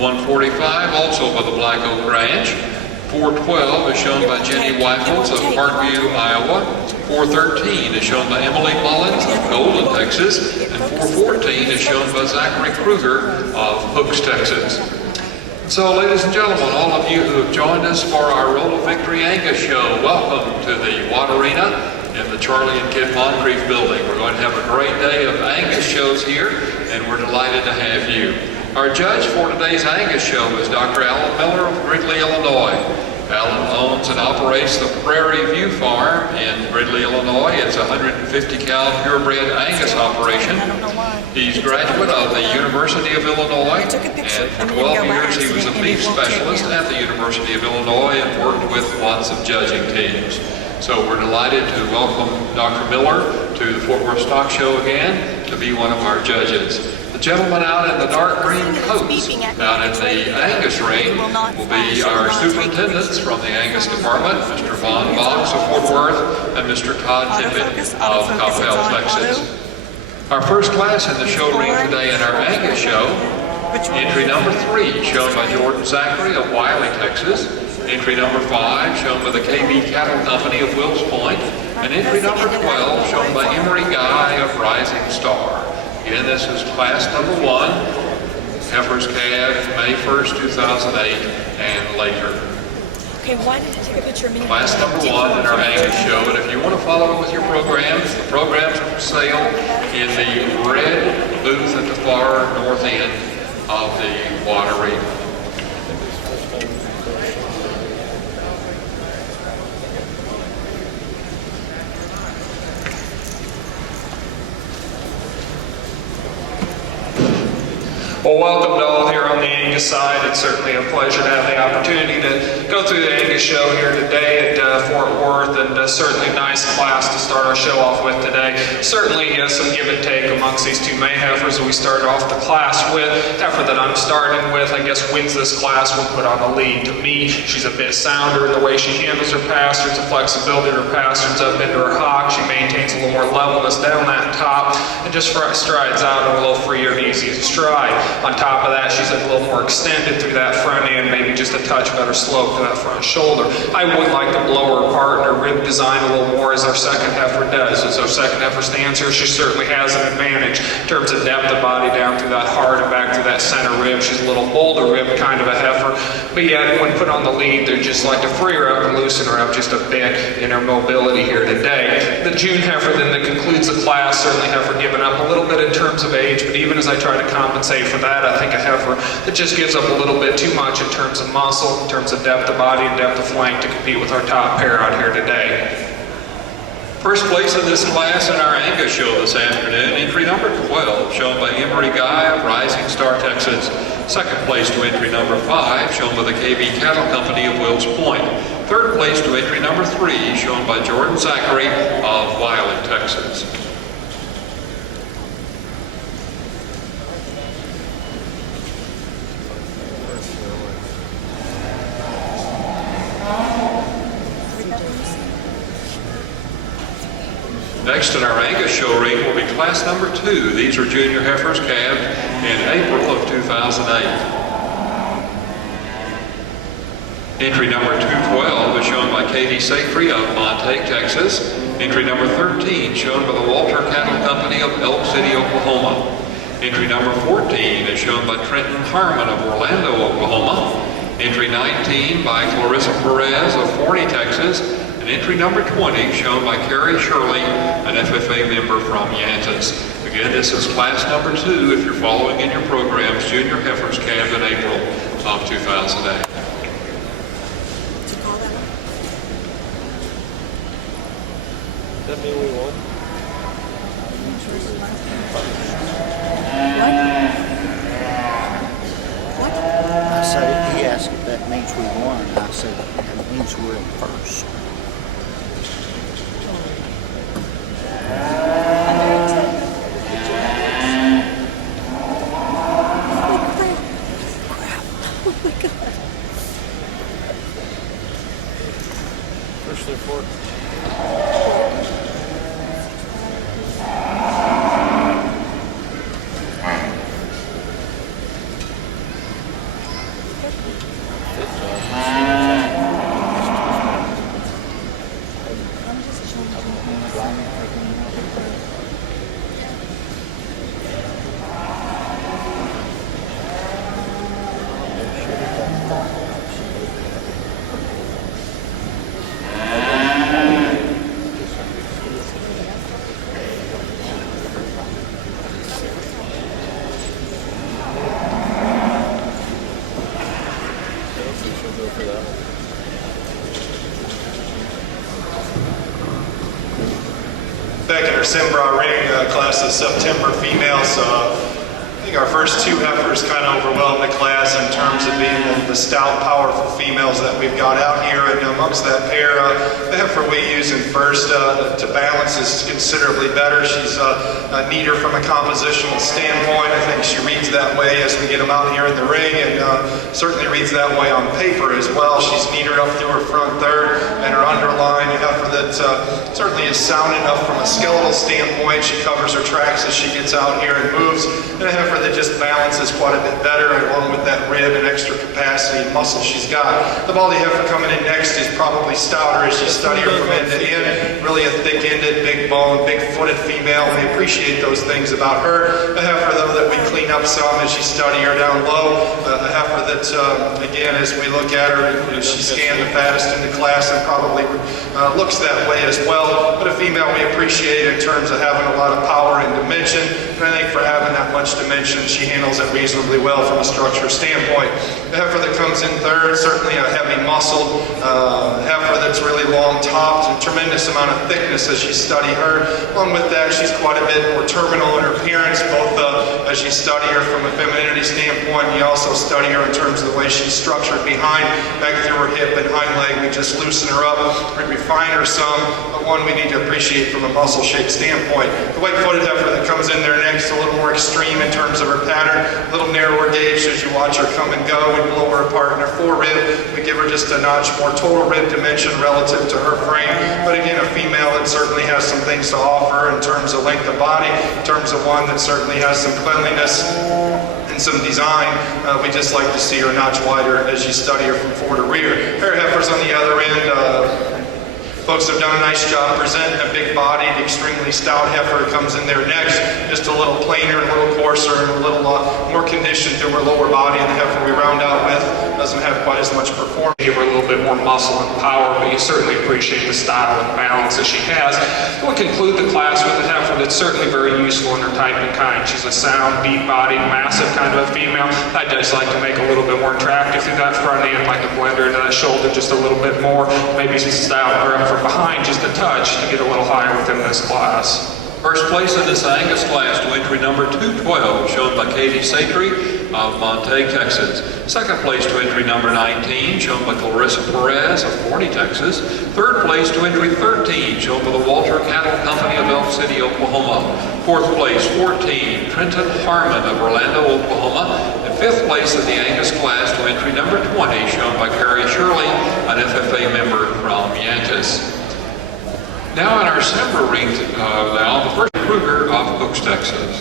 145, also by the Black Oak Ranch. 412 is shown by Jenny Wyffels of Parkview, Iowa. 413 is shown by Emily Mullins of Golden, Texas. And 414 is shown by Zachary Kruger of Hooks, Texas. So, ladies and gentlemen, all of you who have joined us for our Roll of Victory Angus show, welcome to the Watt Arena in the Charlie and Kid Moncrief building. We're going to have a great day of Angus shows here, and we're delighted to have you. Our judge for today's Angus show is Dr. Alan Miller of Gridley, Illinois. Alan owns and operates the Prairie View Farm in Gridley, Illinois. It's a 150-cow purebred Angus operation. He's a graduate of the University of Illinois, and for 12 years he was a beef specialist at the University of Illinois and worked with lots of judging teams. So we're delighted to welcome Dr. Miller to the Fort Worth Stock Show again to be one of our judges. The gentleman out in the dark green coats out in the Angus ring will be our superintendents from the Angus department, Mr. Von Boggs of Fort Worth and Mr. Todd Tippett of Coppell, Texas. Our first class in the show ring today in our Angus show, entry number 3 shown by Jordan Zachary of Wiley, Texas. Entry number 5 shown by the KB Cattle Company of Wills Point. And entry number 12 shown by Emery Guy of Rising Star. Again, this is class number 1, Heifer's Calf, May 1st, 2008, and later. Okay, why did you take a picture of me? Class number 1 in our Angus show, and if you want to follow with your programs, the programs are for sale in the red booth at the far north end of the Watt Arena. Well, welcome to all here on the Angus side. It's certainly a pleasure to have the opportunity to go through the Angus show here today at Fort Worth, and certainly a nice class to start our show off with today. Certainly some give and take amongst these two May heifers that we started off the class with. The heifer that I'm starting with, I guess, wins this class when put on the lead. To me, she's a bit sounder in the way she handles her pasterns, the flexibility of her pasterns up into her hock. She maintains a little more levelness down that top and just strides out a little freer and easier to stride. On top of that, she's a little more extended through that front end, maybe just a touch better slope to that front shoulder. I would like to blow her apart in her rib design a little more as our second heifer does. As our second heifer stands here, she certainly has an advantage in terms of depth of body down through that heart and back through that center rib. She's a little bolder rib kind of a heifer, but yet when put on the lead, they're just like to free her up and loosen her up just a bit in her mobility here today. The June heifer then that concludes the class, certainly heifer given up a little bit in terms of age, but even as I try to compensate for that, I think a heifer that just gives up a little bit too much in terms of muscle, in terms of depth of body and depth of flank to compete with our top pair out here today. First place in this class in our Angus show this afternoon, entry number 12, shown by Emery Guy of Rising Star, Texas. Second place to entry number 5, shown by the KB Cattle Company of Wills Point. Third place to entry number 3, shown by Jordan Zachary of Wiley, Texas. Next in our Angus show ring will be class number 2. These are junior heifers calved in April of 2008. Entry number 212 is shown by Katie Safrey of Montague, Texas. Entry number 13 shown by the Walter Cattle Company of Elk City, Oklahoma. Entry number 14 is shown by Trenton Harmon of Orlando, Oklahoma. Entry 19 by Clarissa Perez of Forney, Texas. Entry number 20 shown by Carrie Shirley, an FFA member from Yantas. Again, this is class number 2 if you're following in your programs, junior heifers calved in April of 2008. Does that mean we won? What? I said, he asked if that means we won, and I said, that means we're in first. First and fourth. Back in our Sembra ring class of September females, I think our first two heifers kind of overwhelmed the class in terms of being the stout, powerful females that we've got out here. And amongst that pair, the heifer we use in first to balance is considerably better. She's neater from a compositional standpoint. I think she reads that way as we get them out here in the ring, and certainly reads that way on paper as well. She's neater up through her front third and her underline. A heifer that certainly is sound enough from a skeletal standpoint. She covers her tracks as she gets out here and moves. And a heifer that just balances quite a bit better, along with that rib and extra capacity and muscle she's got. The Baldy heifer coming in next is probably stouter as you study her from end to end. Really a thick-ended, big bone, big-footed female. We appreciate those things about her. A heifer, though, that we clean up some as you study her down low. A heifer that, again, as we look at her, she's scanned the fattest in the class and probably looks that way as well. But a female we appreciate in terms of having a lot of power and dimension. And I think for having that much dimension, she handles it reasonably well from a structure standpoint. The heifer that comes in third, certainly a heavy muscled heifer that's really long topped, and tremendous amount of thickness as you study her. Along with that, she's quite a bit more terminal in her appearance, both as you study her from a femininity standpoint, you also study her in terms of the way she's structured behind, back through her hip and hind leg. We just loosen her up, we refine her some, but one we need to appreciate from a muscle shape standpoint. The white-footed heifer that comes in there next, a little more extreme in terms of her pattern, a little narrower gauge as you watch her come and go. We blow her apart in her forerib. We give her just a notch more total rib dimension relative to her frame. But again, a female that certainly has some things to offer in terms of length of body, in terms of one that certainly has some cleanliness and some design. We just like to see her a notch wider as you study her from fore to rear. Pair of heifers on the other end. Folks have done a nice job presenting a big-bodied, extremely stout heifer comes in there next. Just a little plainer, a little coarser, and a little more conditioned to her lower body. And the heifer we round out with doesn't have quite as much performance. Give her a little bit more muscle and power, but you certainly appreciate the style and balance that she has. We'll conclude the class with a heifer that's certainly very useful in her type and kind. She's a sound, deep-bodied, massive kind of a female. I just like to make a little bit more attractive through that front end, like a blender into that shoulder just a little bit more. Maybe some style her up from behind just a touch to get a little higher within this class. First place in this Angus class to entry number 212, shown by Katie Satry of Montague, Texas. Second place to entry number 19, shown by Clarissa Perez of Forney, Texas. Third place to entry 13, shown by the Walter Cattle Company of Elk City, Oklahoma. Fourth place, 14, Trenton Harmon of Orlando, Oklahoma. And fifth place in the Angus class to entry number 20, shown by Carrie Shirley, an FFA member from Yantis. Now in our Sembra ring, now the first Kruger of Hooks, Texas.